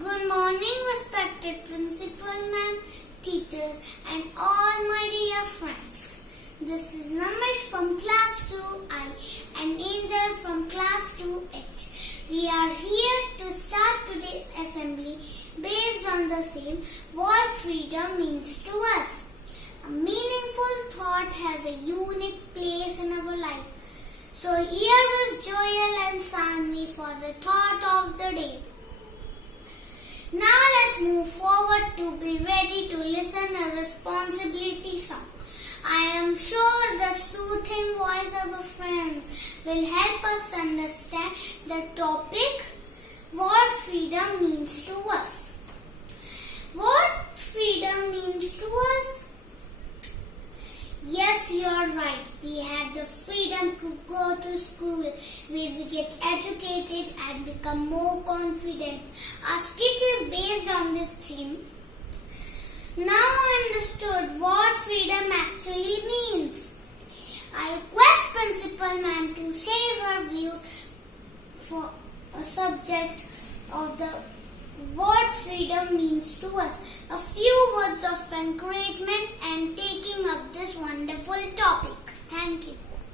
Good morning, respected principal ma'am, teachers, and all my dear friends. This is Namish from class 2I and Angel from class 2H. We are here to start today's assembly based on the theme what freedom means to us. A meaningful thought has a unique place in our life. So here is Joel and Sanvi for the thought of the day. Now let's move forward to be ready to listen a responsibility song. I am sure the soothing voice of a friend will help us understand the topic what freedom means to us. What freedom means to us? Yes, you are right. We have the freedom to go to school where we get educated and become more confident. Our skit is based on this theme. Now I understood what freedom actually means. I request Principal Ma'am to share her views for a subject of the what freedom means to us. A few words of encouragement and taking up this wonderful topic. Thank you.